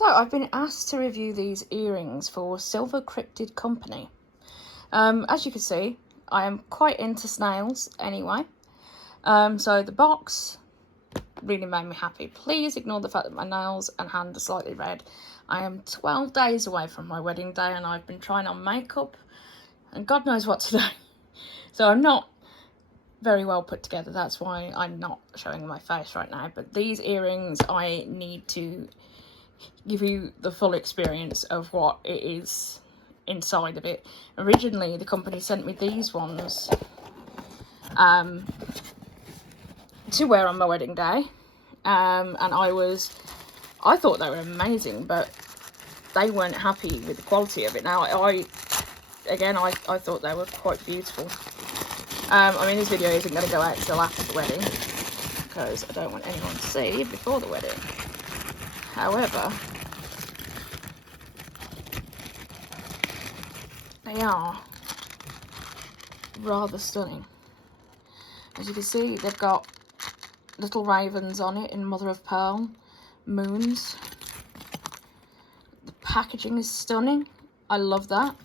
So I've been asked to review these earrings for Silver Cryptid Company. As you can see, I am quite into snails anyway. So the box really made me happy. Please ignore the fact that my nails and hand are slightly red. I am 12 days away from my wedding day and I've been trying on makeup and God knows what to do. So I'm not very well put together. That's why I'm not showing my face right now. But these earrings, I need to give you the full experience of what it is inside of it. Originally, the company sent me these ones to wear on my wedding day. And I thought they were amazing, but they weren't happy with the quality of it. Now, I thought they were quite beautiful. I mean, this video isn't going to go out till after the wedding, because I don't want anyone to see before the wedding. However, they are rather stunning. As you can see, they've got little ravens on it in mother of pearl moons. The packaging is stunning. I love that.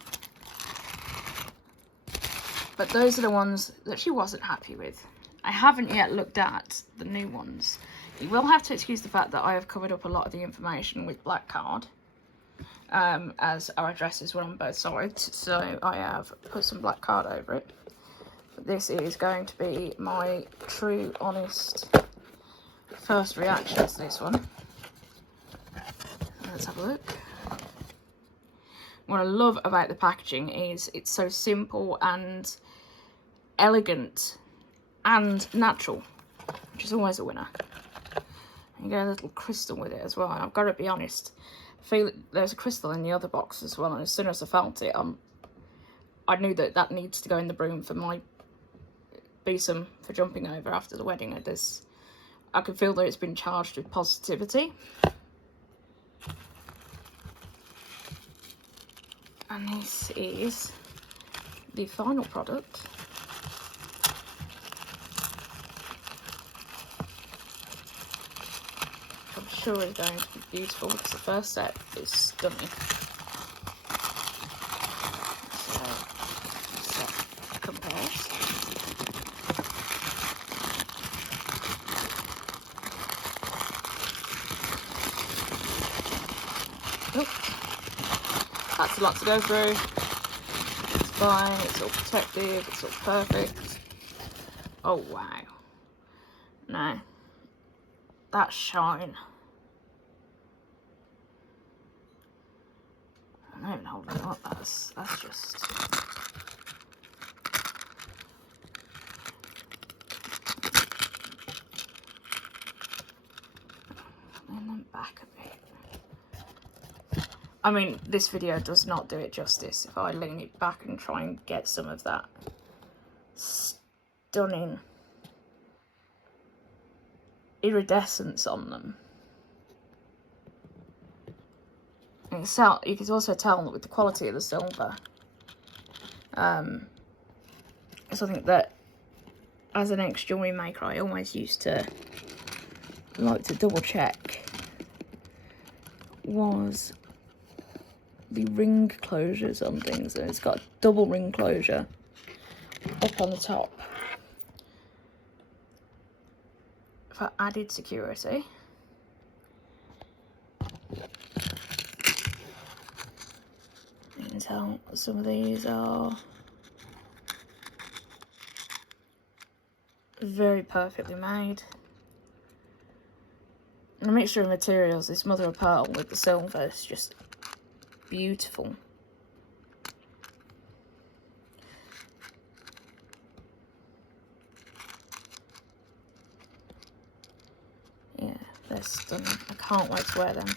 But those are the ones that she wasn't happy with. I haven't yet looked at the new ones. You will have to excuse the fact that I have covered up a lot of the information with black card, as our addresses were on both sides, so I have put some black card over it. But this is going to be my true, honest first reaction to this one. Let's have a look. What I love about the packaging is it's so simple and elegant and natural, which is always a winner. You get a little crystal with it as well. And I've got to be honest, I feel there's a crystal in the other box as well, and as soon as I felt it, I knew that needs to go in the broom for my besom for jumping over after the wedding. I can feel that it's been charged with positivity. And this is the final product. I'm sure is going to be beautiful because the first set is stunning. So, set compares. Oh, that's a lot to go through. It's fine, it's all protected, it's all perfect. Oh wow. No. That shine. I'm not even holding it up, that's just... And then back a bit. I mean, this video does not do it justice if I lean it back and try and get some of that stunning iridescence on them. You can also tell that with the quality of the silver. Something that, as an ex-jewellery maker, I always used to like to double check was the ring closures on things. And it's got a double ring closure up on the top for added security. You can tell some of these are very perfectly made. And a mixture of materials, this mother of pearl with the silver is just beautiful. Yeah, they're stunning. I can't wait to wear them.